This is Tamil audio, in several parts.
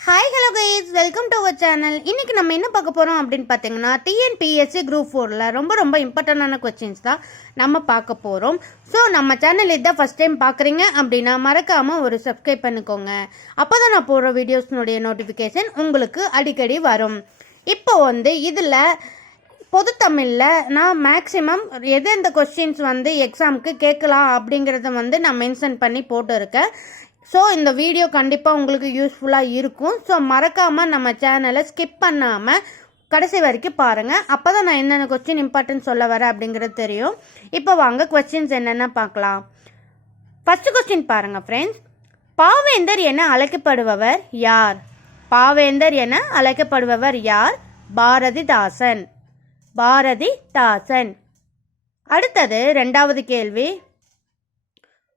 Hi hello guys welcome to our channel இன்றைக்கி நம்ம என்ன பார்க்க போகிறோம் அப்படின்னு பார்த்தீங்கன்னா டிஎன்பிஎஸ்சி குரூப் ஃபோரில் ரொம்ப ரொம்ப இம்பார்ட்டண்டான கொஸ்டின்ஸ் தான் நம்ம பார்க்க போகிறோம் ஸோ நம்ம சேனல் இதான் ஃபஸ்ட் டைம் பார்க்குறீங்க அப்படின்னா மறக்காமல் ஒரு சப்ஸ்கிரைப் பண்ணிக்கோங்க. அப்போ தான் நான் போடுற வீடியோஸ்னுடைய நோட்டிஃபிகேஷன் உங்களுக்கு அடிக்கடி வரும். இப்போ வந்து இதில் பொது தமிழில் நான் மேக்ஸிமம் எது எந்த கொஸ்டின்ஸ் வந்து எக்ஸாமுக்கு கேட்கலாம் அப்படிங்கிறத வந்து நான் மென்ஷன் பண்ணி போட்டிருக்கேன். ஸோ இந்த வீடியோ கண்டிப்பாக உங்களுக்கு யூஸ்ஃபுல்லாக இருக்கும். ஸோ மறக்காமல் நம்ம சேனலை ஸ்கிப் பண்ணாமல் கடைசி வரைக்கும் பாருங்கள் அப்போ தான் நான் என்னென்ன கொஸ்டின் இம்பார்ட்டன்ட் சொல்ல வரேன் அப்படிங்கிறது தெரியும். இப்போ வாங்க கொஸ்டின்ஸ் என்னென்ன பார்க்கலாம். ஃபஸ்ட்டு கொஸ்டின் பாருங்கள் ஃப்ரெண்ட்ஸ் பாவேந்தர் என அழைக்கப்படுபவர் யார்? பாவேந்தர் என அழைக்கப்படுபவர் யார்? பாரதிதாசன். பாரதிதாசன். அடுத்தது ரெண்டாவது கேள்வி.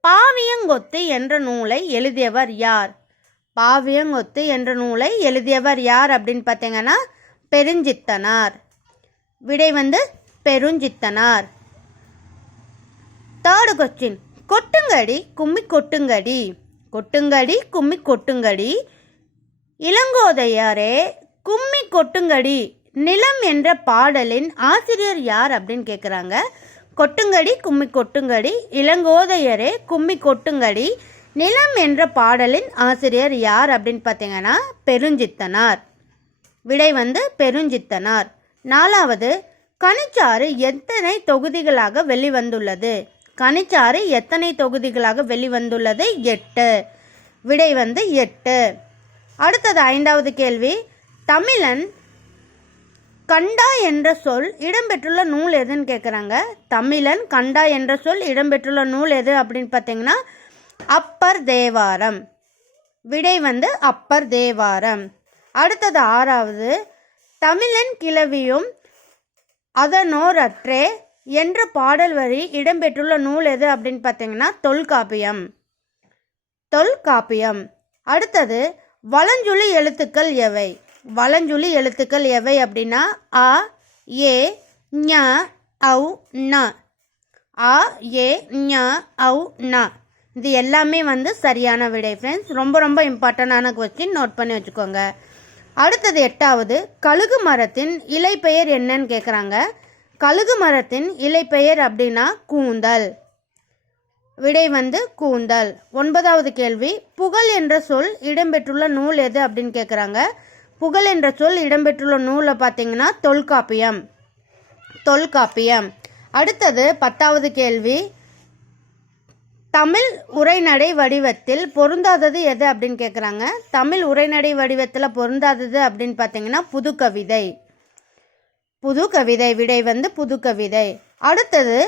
பாவியங்கொத்து என்ற நூலை எழுதியவர் யார்? பாவியங்கொத்து என்ற நூலை எழுதியவர் யார் அப்படின்னு பார்த்தீங்கன்னா பெருஞ்சித்தனார். விடை வந்து பெருஞ்சித்தனார். தேர்டு கொஸ்டின் கொட்டுங்கடி கும்மி கொட்டுங்கடி. கொட்டுங்கடி கும்மி கொட்டுங்கடி. இளங்கோதையாரே கும்மி கொட்டுங்கடி. நிலம் என்ற பாடலின் ஆசிரியர் யார் அப்படின்னு கேட்குறாங்க கொட்டுங்கடி கும்மி கொட்டுங்கடி. இளங்கோதையரே கும்மி கொட்டுங்கடி. நிலம் என்ற பாடலின் ஆசிரியர் யார் அப்படின்னு பார்த்தீங்கன்னா பெருஞ்சித்தனார். விடை வந்து பெருஞ்சித்தனார். நாலாவது கனிச்சாறு எத்தனை தொகுதிகளாக வெளிவந்துள்ளது? கனிச்சாறு எத்தனை தொகுதிகளாக வெளிவந்துள்ளது? எட்டு. விடை வந்து எட்டு. அடுத்தது ஐந்தாவது கேள்வி. தமிழன் கண்டா என்ற சொல் இடம்பெற்றுள்ள நூல் எதுன்னு கேட்குறாங்க தமிழன் கண்டா என்ற சொல் இடம்பெற்றுள்ள நூல் எது அப்படின்னு பார்த்தீங்கன்னா அப்பர் தேவாரம். விடை வந்து அப்பர் தேவாரம். அடுத்தது ஆறாவது தமிழன் கிளவியும் அதனோரற்றே என்ற பாடல் வரி இடம்பெற்றுள்ள நூல் எது அப்படின்னு பார்த்தீங்கன்னா தொல்காப்பியம். தொல்காப்பியம். அடுத்தது வலஞ்சுழி எழுத்துக்கள் எவை? வலஞ்சுழி எழுத்துக்கள் எவை அப்படின்னா அ ஏ ஞ ஔ ந. ஆ ஏ ஞ ஔ ந. இது எல்லாமே வந்து சரியான விடை ஃப்ரெண்ட்ஸ் ரொம்ப ரொம்ப இம்பார்ட்டண்டான கொஸ்டின் நோட் பண்ணி வச்சுக்கோங்க. அடுத்தது எட்டாவது. கழுகு மரத்தின் இலை பெயர் என்னன்னு கேட்குறாங்க கழுகு மரத்தின் இலை பெயர் அப்படின்னா கூந்தல். விடை வந்து கூந்தல். ஒன்பதாவது கேள்வி. புகழ் என்ற சொல் இடம்பெற்றுள்ள நூல் எது அப்படின்னு கேட்குறாங்க புகழ் என்ற சொல் இடம்பெற்றுள்ள நூலை பார்த்தீங்கன்னா தொல்காப்பியம். தொல்காப்பியம். அடுத்தது பத்தாவது கேள்வி. தமிழ் உரைநடை வடிவத்தில் பொருந்தாதது எது அப்படின்னு கேட்குறாங்க தமிழ் உரைநடை வடிவத்தில் பொருந்தாதது அப்படின்னு பார்த்தீங்கன்னா புது கவிதை புது கவிதை விடை வந்து புது கவிதை அடுத்தது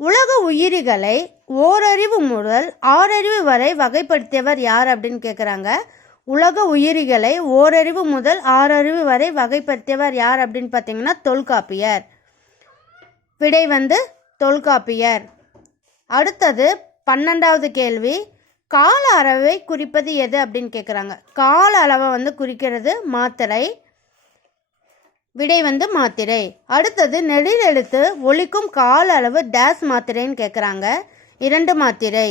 உலக உயிரிகளை ஓரறிவு முதல் ஆறறிவு வரை வகைப்படுத்தியவர் யார் அப்படின்னு கேட்குறாங்க உலக உயிரிகளை ஓரறிவு முதல் ஆறறிவு வரை வகைப்படுத்தியவர் யார் அப்படின்னு பார்த்தீங்கன்னா தொல்காப்பியர். விடை வந்து தொல்காப்பியர். அடுத்தது பன்னெண்டாவது கேள்வி கால அளவை குறிப்பது எது அப்படின்னு கேட்குறாங்க கால அளவை வந்து குறிக்கிறது மாத்திரை விடை வந்து மாத்திரை. அடுத்தது நெடில் எழுத்து ஒலிக்கும் கால அளவு டேஸ் மாத்திரைன்னு கேட்குறாங்க இரண்டு மாத்திரை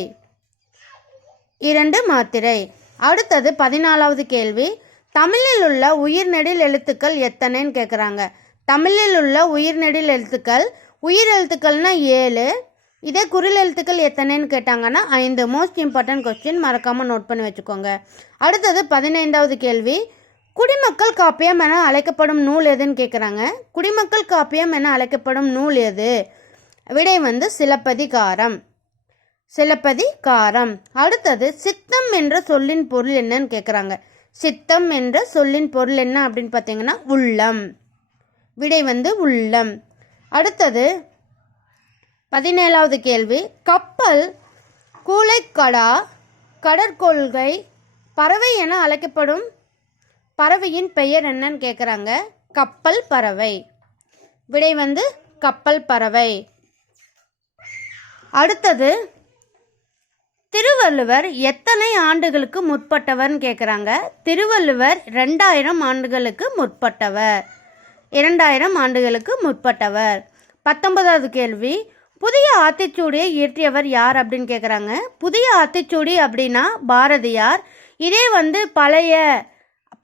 இரண்டு மாத்திரை. அடுத்தது பதினாலாவது கேள்வி. தமிழில் உள்ள உயிர்நெடில் எழுத்துக்கள் எத்தனைன்னு கேட்குறாங்க தமிழில் உள்ள உயிர்நெடில் எழுத்துக்கள் உயிர் எழுத்துக்கள்னா ஏழு. இதே குரில் எழுத்துக்கள் எத்தனைன்னு கேட்டாங்கன்னா ஐந்து. மோஸ்ட் இம்பார்ட்டன்ட் கொஸ்டின் மறக்காமல் நோட் பண்ணி வச்சுக்கோங்க. அடுத்தது பதினைந்தாவது கேள்வி. குடிமக்கள் காப்பியம் என அழைக்கப்படும் நூல் எதுன்னு கேட்குறாங்க குடிமக்கள் காப்பியம் என அழைக்கப்படும் நூல் எது? விடை வந்து சிலப்பதிகாரம். சிலப்பதி காரம் அடுத்தது சித்தம் என்ற சொல்லின் பொருள் என்னன்னு கேட்குறாங்க சித்தம் என்ற சொல்லின் பொருள் என்ன அப்படின்னு பார்த்தீங்கன்னா உள்ளம். விடை வந்து உள்ளம். அடுத்தது பதினேழாவது கேள்வி. கப்பல் கூலைக்கடா கடற்கொள்கை பறவை என அழைக்கப்படும் பறவையின் பெயர் என்னன்னு கேட்குறாங்க கப்பல் பறவை. விடை வந்து கப்பல் பறவை. அடுத்தது திருவள்ளுவர் எத்தனை ஆண்டுகளுக்கு முற்பட்டவர்னு கேட்குறாங்க திருவள்ளுவர் ரெண்டாயிரம் ஆண்டுகளுக்கு முற்பட்டவர். இரண்டாயிரம் ஆண்டுகளுக்கு முற்பட்டவர். பத்தொன்பதாவது கேள்வி புதிய ஆத்திச்சூடியை இயற்றியவர் யார் அப்படின்னு கேட்குறாங்க புதிய ஆத்திச்சூடி அப்படின்னா பாரதியார். இதே வந்து பழைய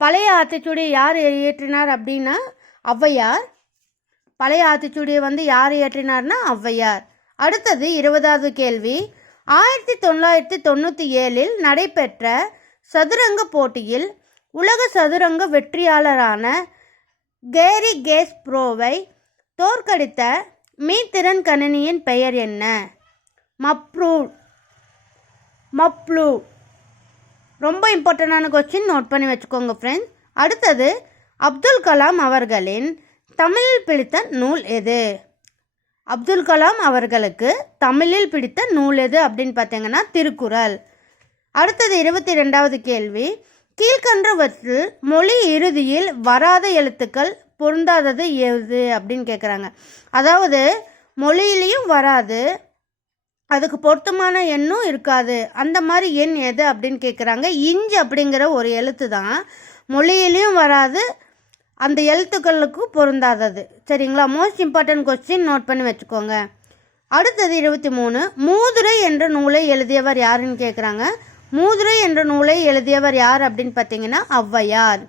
பழைய ஆத்திச்சூடியை யார் இயற்றினார் அப்படின்னா ஔவையார். பழைய ஆத்திச்சூடியை வந்து யார் இயற்றினார்னா ஔவையார். அடுத்தது இருபதாவது கேள்வி ஆயிரத்தி தொள்ளாயிரத்தி தொண்ணூற்றி ஏழில் நடைபெற்ற சதுரங்க போட்டியில் உலக சதுரங்க வெற்றியாளரான கேரி கேஸ் ப்ரோவை தோற்கடித்த மீத்திறன் கணினியின் பெயர் என்ன? மப்ரூ மப்ளூ ரொம்ப இம்பார்ட்டண்டான கொஸ்டின் நோட் பண்ணி வச்சுக்கோங்க ஃப்ரெண்ட்ஸ் அடுத்தது அப்துல் கலாம் அவர்களின் தமிழில் பிடித்த நூல் எது? அப்துல் கலாம் அவர்களுக்கு தமிழில் பிடித்த நூல் எது அப்படின்னு பார்த்தீங்கன்னா திருக்குறள். அடுத்தது இருபத்தி ரெண்டாவது கேள்வி. கீழ்கன்றவற்றில் மொழி இறுதியில் வராத எழுத்துக்கள் பொருந்தாதது எது அப்படின்னு கேட்குறாங்க அதாவது மொழியிலையும் வராது அதுக்கு பொருத்தமான எண்ணும் இருக்காது. அந்த மாதிரி எண் எது அப்படின்னு கேட்குறாங்க இஞ்சி அப்படிங்கிற ஒரு எழுத்து தான் மொழியிலையும் வராது அந்த எழுத்துக்களுக்கு பொருந்தாதது. சரிங்களா? மோஸ்ட் இம்பார்ட்டன்ட் கொஸ்டின் நோட் பண்ணி வச்சுக்கோங்க. அடுத்தது இருபத்தி மூணு. மூதுரை என்ற நூலை எழுதியவர் யாருன்னு கேட்குறாங்க மூதுரை என்ற நூலை எழுதியவர் யார் அப்படின்னு பார்த்தீங்கன்னா ஔவையார்.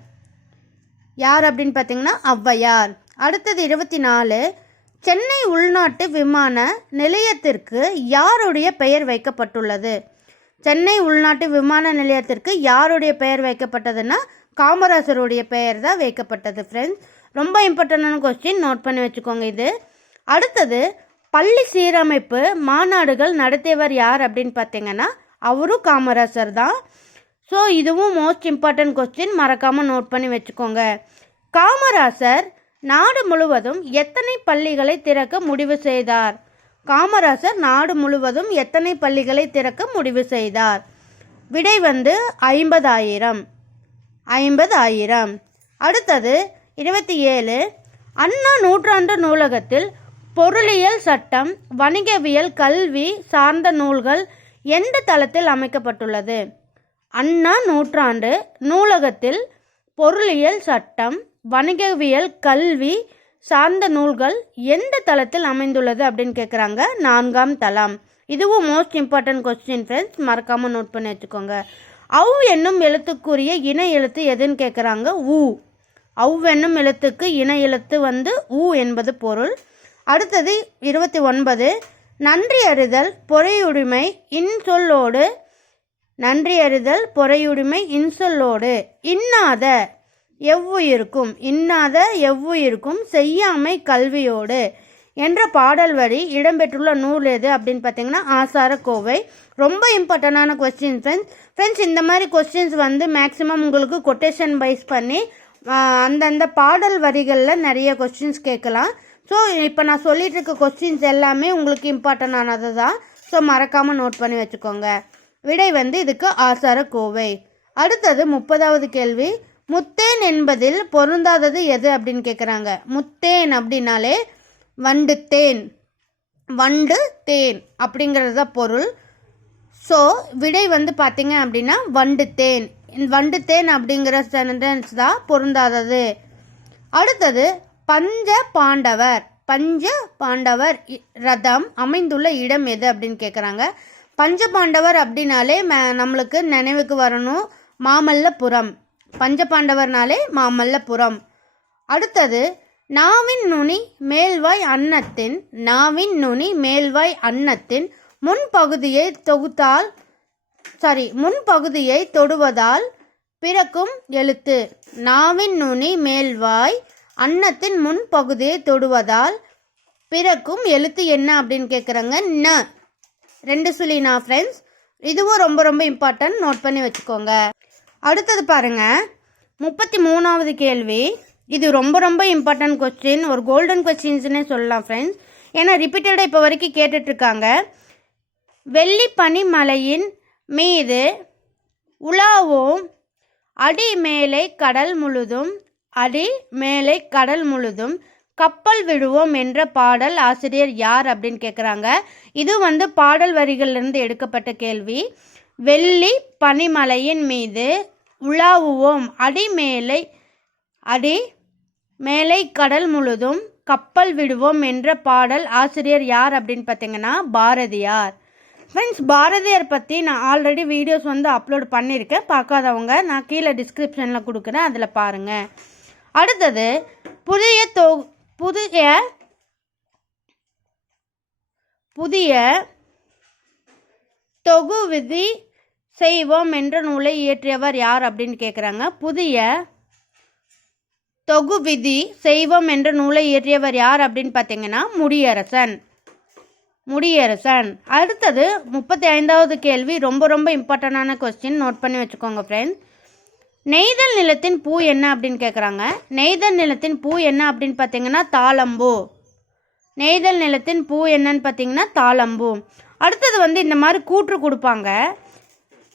யார் அப்படின்னு பார்த்தீங்கன்னா ஔவையார். அடுத்தது இருபத்தி நாலு. சென்னை உள்நாட்டு விமான நிலையத்திற்கு யாருடைய பெயர் வைக்கப்பட்டுள்ளது? சென்னை உள்நாட்டு விமான நிலையத்திற்கு யாருடைய பெயர் வைக்கப்பட்டதுன்னா காமராசருடைய பெயர் தான் வைக்கப்பட்டது ஃப்ரெண்ட்ஸ் ரொம்ப இம்பார்ட்டண்டான கொஸ்டின் நோட் பண்ணி வச்சுக்கோங்க இது. அடுத்தது பள்ளி சீரமைப்பு மாநாடுகள் நடத்தியவர் யார் அப்படின்னு பார்த்தீங்கன்னா அவரும் காமராசர் தான். ஸோ இதுவும் மோஸ்ட் இம்பார்ட்டன்ட் கொஸ்டின் மறக்காமல் நோட் பண்ணி வச்சுக்கோங்க. காமராசர் நாடு முழுவதும் எத்தனை பள்ளிகளை திறக்க முடிவு செய்தார்? காமராசர் நாடு முழுவதும் எத்தனை பள்ளிகளை திறக்க முடிவு செய்தார்? விடை வந்து ஐம்பதாயிரம். ஐம்பதாயிரம். அடுத்தது இருபத்தி ஏழு. அண்ணா நூற்றாண்டு நூலகத்தில் பொருளியல் சட்டம் வணிகவியல் கல்வி சார்ந்த நூல்கள் எந்த தளத்தில் அமைக்கப்பட்டுள்ளது? அண்ணா நூற்றாண்டு நூலகத்தில் பொருளியல் சட்டம் வணிகவியல் கல்வி சார்ந்த நூல்கள் எந்த தளத்தில் அமைந்துள்ளது அப்படின்னு கேட்குறாங்க நான்காம் தளம். இதுவும் மோஸ்ட் இம்பார்ட்டன்ட் கொஸ்டின் ஃப்ரெண்ட்ஸ் மறக்காமல் நோட் பண்ணி வச்சுக்கோங்க. அவ் என்னும் எழுத்துக்குரிய இணை எழுத்து எதுன்னு கேட்குறாங்க ஊ. அவ் என்னும் எழுத்துக்கு இணை எழுத்து வந்து ஊ என்பது பொருள். அடுத்தது இருபத்தி ஒன்பது. நன்றி அறிதல் பொறையுடைமை இன்சொல்லோடு. நன்றி அறிதல் பொறையுடைமை இன்சொல்லோடு. இன்னாத எவ்வுயிருக்கும். இன்னாத எவ்வுயிருக்கும். செய்யாமை கல்வியோடு. என்ற பாடல் வரி இடம்பெற்றுள்ள நூல் எது அப்படின்னு பார்த்தீங்கன்னா ஆசார கோவை. ரொம்ப இம்பார்ட்டண்டான கொஸ்டின் ஃப்ரெண்ட்ஸ் ஃப்ரெண்ட்ஸ் இந்த மாதிரி கொஸ்டின்ஸ் வந்து மேக்ஸிமம் உங்களுக்கு கொட்டேஷன் வைஸ் பண்ணி அந்தந்த பாடல் வரிகளில் நிறைய கொஸ்டின்ஸ் கேட்கலாம். ஸோ இப்போ நான் சொல்லிட்டு இருக்க கொஸ்டின்ஸ் எல்லாமே உங்களுக்கு இம்பார்ட்டண்டானது தான் ஸோ மறக்காமல் நோட் பண்ணி வச்சுக்கோங்க. விடை வந்து இதுக்கு ஆசார கோவை. அடுத்தது முப்பதாவது கேள்வி. முத்தேன் என்பதில் பொருந்தாதது எது அப்படின்னு கேட்குறாங்க முத்தேன் அப்படின்னாலே வண்டு தேன் வண்டு தேன் அப்படிங்கிறது தான் பொருள். ஸோ விடை வந்து பார்த்தீங்க அப்படின்னா வண்டு தேன் வண்டு தேன் அப்படிங்கிற சென்டென்ஸ் தான் பொருந்தாதது. அடுத்தது பஞ்ச பாண்டவர். பஞ்ச பாண்டவர் இ- ரதம் அமைந்துள்ள இடம் எது அப்படின்னு கேட்குறாங்க பஞ்ச பாண்டவர் அப்படின்னாலே ம- நம்மளுக்கு நினைவுக்கு வரணும். மாமல்லபுரம். பஞ்ச பாண்டவர்னாலே மாமல்லபுரம். அடுத்தது நாவின் நுனி மேல்வாய் அன்னத்தின் நாவின் நுனி மேல்வாய் அன்னத்தின் முன்பகுதியை தொகுத்தால் சாரி முன்பகுதியை தொடுவதால் பிறக்கும் எழுத்து. நாவின் நுனி மேல்வாய் அன்னத்தின் முன்பகுதியை தொடுவதால் பிறக்கும் எழுத்து என்ன அப்படின்னு கேட்குறாங்க ந. ரெண்டு சுழினா ஃப்ரெண்ட்ஸ் இதுவும் ரொம்ப ரொம்ப இம்பார்ட்டன்ட் நோட் பண்ணி வச்சுக்கோங்க. அடுத்தது பாருங்கள் முப்பத்தி மூணாவது கேள்வி. இது ரொம்ப ரொம்ப இம்பார்ட்டன்ட் கொஸ்டின் ஒரு கோல்டன் கொஸ்டின்ஸ்னே சொல்லலாம் ஃப்ரெண்ட்ஸ் ஏன்னா ரிப்பீட்டடாக இப்போ வரைக்கும் கேட்டுட்ருக்காங்க. வெள்ளி பனிமலையின் மீது உலாவும். அடி மேலே கடல் முழுதும் அடி மேலே கடல் முழுதும் கப்பல் விழுவோம் என்ற பாடல் ஆசிரியர் யார் அப்படின்னு கேட்குறாங்க இது வந்து பாடல் வரிகளிலிருந்து எடுக்கப்பட்ட கேள்வி. வெள்ளி பனிமலையின் மீது உலாவுவோம். அடி மேலே அடி மேலை கடல் முழுதும் கப்பல் விடுவோம் என்ற பாடல் ஆசிரியர் யார் அப்படின்னு பார்த்தீங்கன்னா பாரதியார். ஃப்ரெண்ட்ஸ் பாரதியார் பற்றி நான் ஆல்ரெடி வீடியோஸ் வந்து அப்லோட் பண்ணியிருக்கேன். பார்க்காதவங்க நான் கீழே டிஸ்கிரிப்ஷனில் கொடுக்குறேன். அதில் பாருங்கள் அடுத்தது புதிய தொ புதிய புதிய தொகு விதி செய்வோம் என்ற நூலை இயற்றியவர் யார் அப்படின்னு கேட்குறாங்க புதிய தொகு விதி என்ற நூலை இயற்றியவர் யார் அப்படின்னு பார்த்தீங்கன்னா முடியரசன். முடியரசன். அடுத்தது முப்பத்தி ஐந்தாவது கேள்வி ரொம்ப ரொம்ப இம்பார்ட்டண்டான கொஸ்டின் நோட் பண்ணி வச்சுக்கோங்க ஃப்ரெண்ட்ஸ் நெய்தல் நிலத்தின் பூ என்ன அப்படின்னு கேட்குறாங்க நெய்தல் நிலத்தின் பூ என்ன அப்படின்னு பார்த்தீங்கன்னா தாளம்பூ. நெய்தல் நிலத்தின் பூ என்னன்னு பார்த்தீங்கன்னா தாளம்பூ. அடுத்தது வந்து இந்த மாதிரி கூற்று கொடுப்பாங்க.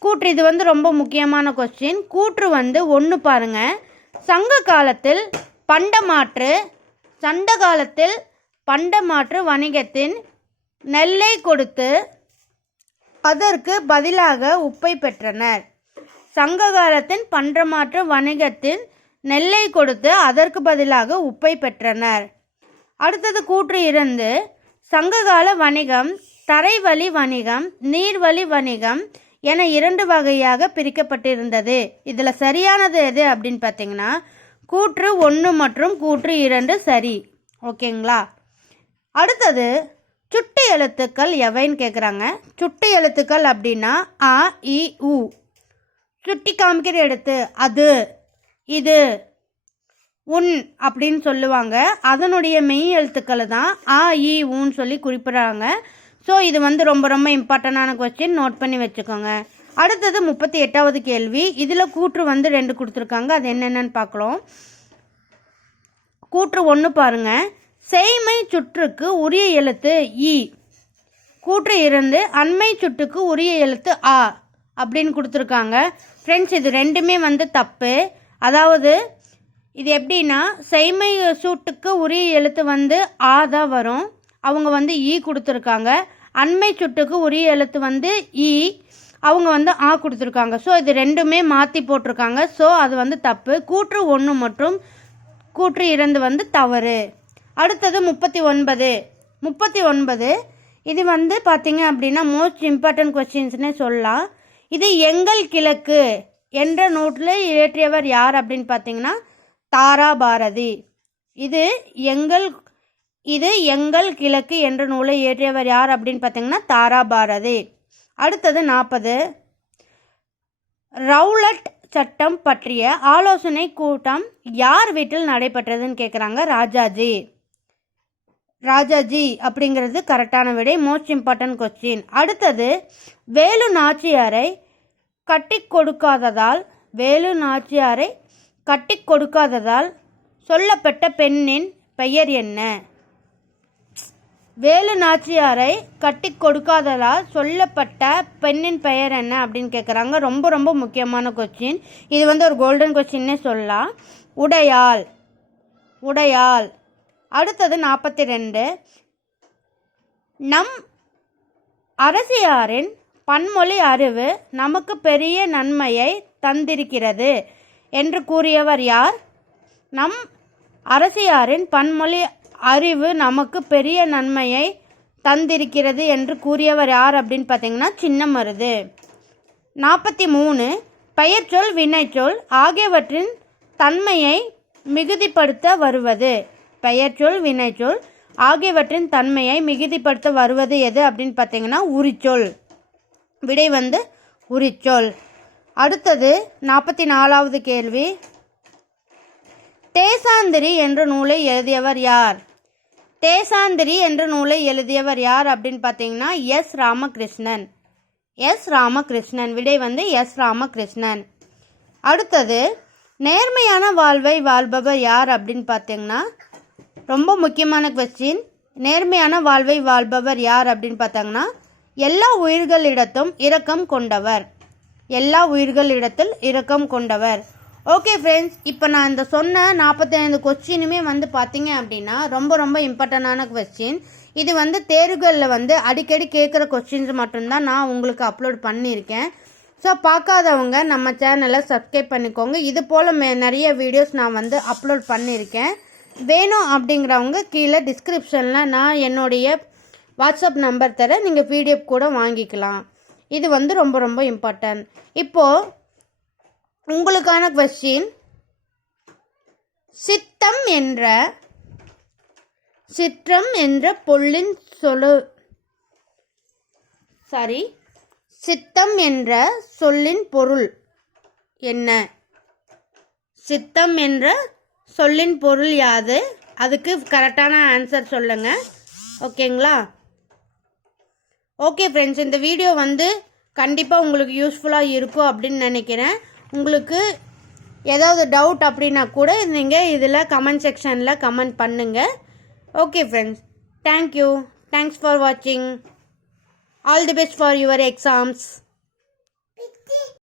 கூற்று இது வந்து ரொம்ப முக்கியமான கொஸ்டின் கூற்று வந்து ஒன்று பாருங்கள் சங்க காலத்தில் பண்டமாற்று சண்ட காலத்தில் பண்டமாற்று வணிகத்தின் நெல்லை கொடுத்து அதற்கு பதிலாக உப்பை பெற்றனர். சங்க காலத்தின் பண்டமாற்று வணிகத்தின் நெல்லை கொடுத்து அதற்கு பதிலாக உப்பை பெற்றனர். அடுத்தது கூற்று இருந்து சங்ககால வணிகம் தரைவழி வணிகம் நீர்வழி வணிகம் என இரண்டு வகையாக பிரிக்கப்பட்டிருந்தது. இதில் சரியானது எது அப்படின்னு பார்த்தீங்கன்னா கூற்று ஒன்று மற்றும் கூற்று இரண்டு சரி. ஓகேங்களா? அடுத்தது சுட்டு எழுத்துக்கள் எவைன்னு கேட்குறாங்க சுட்டு எழுத்துக்கள் அப்படின்னா அ இ உ. சுட்டி காமிக்கிற எழுத்து அது இது உன் அப்படின்னு சொல்லுவாங்க. அதனுடைய மெய் எழுத்துக்களை தான் ஆ இ ஊன்னு சொல்லி குறிப்பிட்றாங்க. ஸோ இது வந்து ரொம்ப ரொம்ப இம்பார்ட்டண்டான கொஸ்டின் நோட் பண்ணி வச்சுக்கோங்க. அடுத்தது முப்பத்தி எட்டாவது கேள்வி. இதில் கூற்று வந்து ரெண்டு கொடுத்துருக்காங்க. அது என்னென்னு பார்க்கலாம். கூற்று ஒன்று பாருங்க. செய்மை சுற்றுக்கு உரிய எழுத்து இ. கூற்று இருந்து அண்மை சுட்டுக்கு உரிய எழுத்து ஆ அப்படின்னு கொடுத்துருக்காங்க. ஃப்ரெண்ட்ஸ் இது ரெண்டுமே வந்து தப்பு. அதாவது இது எப்படின்னா செய்மை சூட்டுக்கு உரிய எழுத்து வந்து ஆ தான் வரும். அவங்க வந்து ஈ கொடுத்துருக்காங்க. அண்மை சுட்டுக்கு உரிய எழுத்து வந்து ஈ. அவங்க வந்து ஆ கொடுத்துருக்காங்க. ஸோ இது ரெண்டுமே மாற்றி போட்டிருக்காங்க. ஸோ அது வந்து தப்பு. கூற்று ஒன்று மற்றும் கூற்று இரண்டு வந்து தவறு. அடுத்தது முப்பத்தி ஒன்பது. முப்பத்தி ஒன்பது இது வந்து பார்த்தீங்க அப்படின்னா மோஸ்ட் இம்பார்ட்டன்ட் கொஸ்டின்ஸ்னே சொல்லலாம். இது எங்கள் கிழக்கு என்ற நோட்டில் இயற்றியவர் யார் அப்படின்னு பார்த்தீங்கன்னா தாரா பாரதி. இது எங்கள் இது எங்கள் கிழக்கு என்ற நூலை இயற்றியவர் யார் அப்படின்னு பார்த்தீங்கன்னா தாரா பாரதி. அடுத்தது நாற்பது. ரவுலட் சட்டம் பற்றிய ஆலோசனை கூட்டம் யார் வீட்டில் நடைபெற்றதுன்னு கேட்குறாங்க ராஜாஜி. ராஜாஜி அப்படிங்கிறது கரெக்டான விடை மோஸ்ட் இம்பார்ட்டன்ட் கொஸ்டின் அடுத்தது வேலு நாச்சியாரை கட்டி கொடுக்காததால் வேலு நாச்சியாரை கட்டி கொடுக்காததால் சொல்லப்பட்ட பெண்ணின் பெயர் என்ன? வேலு நாச்சியாரை கட்டி கொடுக்காததால் சொல்லப்பட்ட பெண்ணின் பெயர் என்ன அப்படின்னு கேட்குறாங்க ரொம்ப ரொம்ப முக்கியமான கொஸ்டின் இது வந்து ஒரு கோல்டன் கொஸ்டின்னே சொல்லலாம். உடையாள். உடையாள். அடுத்தது நாற்பத்தி ரெண்டு நம் அரசியாரின் பன்மொழி அறிவு நமக்கு பெரிய நன்மையை தந்திருக்கிறது. என்று கூறியவர் யார்? நம் அரசியாரின் பன்மொழி அறிவு நமக்கு பெரிய நன்மையை தந்திருக்கிறது என்று கூறியவர் யார் அப்படின்னு பார்த்தீங்கன்னா சின்ன மருது நாற்பத்தி மூணு பெயர்ச்சொல் வினைச்சொல் ஆகியவற்றின் தன்மையை மிகுதிப்படுத்த வருவது. பெயர்ச்சொல் வினைச்சொல் ஆகியவற்றின் தன்மையை மிகுதிப்படுத்த வருவது எது அப்படின்னு பார்த்தீங்கன்னா உரிச்சொல் விடை வந்து உரிச்சொல் அடுத்தது நாற்பத்தி நாலாவது கேள்வி. தேசாந்திரி என்ற நூலை எழுதியவர் யார்? தேசாந்திரி என்ற நூலை எழுதியவர் யார் அப்படின்னு பார்த்தீங்கன்னா எஸ் ராமகிருஷ்ணன். எஸ் ராமகிருஷ்ணன். விடை வந்து எஸ் ராமகிருஷ்ணன். அடுத்தது நேர்மையான வாழ்வை வாழ்பவர் யார் அப்படின்னு பார்த்தீங்கன்னா ரொம்ப முக்கியமான கொஸ்டின் நேர்மையான வாழ்வை வாழ்பவர் யார் அப்படின்னு பார்த்தாங்கன்னா எல்லா உயிர்களிடத்தும் இரக்கம் கொண்டவர். எல்லா உயிர்களிடத்தில் இரக்கம் கொண்டவர். ஓகே ஃப்ரெண்ட்ஸ் இப்போ நான் இந்த சொன்ன நாற்பத்தைந்து கொஸ்டினுமே வந்து பார்த்தீங்க அப்படின்னா ரொம்ப ரொம்ப இம்பார்ட்டண்டான கொஸ்டின் இது வந்து தேர்வுகளில் வந்து அடிக்கடி கேட்குற கொஸ்டின்ஸ் மட்டும்தான் நான் உங்களுக்கு அப்லோட் பண்ணியிருக்கேன் ஸோ பார்க்காதவங்க நம்ம சேனலை சப்ஸ்கிரைப் பண்ணிக்கோங்க. இது போல் மே நிறைய வீடியோஸ் நான் வந்து அப்லோட் பண்ணியிருக்கேன் வேணும் அப்படிங்கிறவங்க கீழே டிஸ்கிரிப்ஷனில் நான் என்னுடைய வாட்ஸ்அப் நம்பர் தர நீங்கள் பிடிஎஃப் கூட வாங்கிக்கலாம். இது வந்து ரொம்ப ரொம்ப இம்பார்ட்டன்ட் இப்போது உங்களுக்கான கொஸ்டின் சித்தம் என்ற சிற்றம் என்ற பொல்லின் சொலு சாரி சித்தம் என்ற சொல்லின் பொருள் என்ன? சித்தம் என்ற சொல்லின் பொருள் யாது? அதுக்கு கரெக்டான ஆன்சர் சொல்லுங்க. ஓகேங்களா ஓகே ஃப்ரெண்ட்ஸ் இந்த வீடியோ வந்து கண்டிப்பாக உங்களுக்கு யூஸ்ஃபுல்லாக இருக்கும் அப்படின்னு நினைக்கிறேன். உங்களுக்கு ஏதாவது டவுட் அப்படின்னா கூட நீங்கள் இதில் கமெண்ட் செக்ஷனில் கமெண்ட் பண்ணுங்கள் okay friends thank you thanks for வாட்சிங் all the best for your exams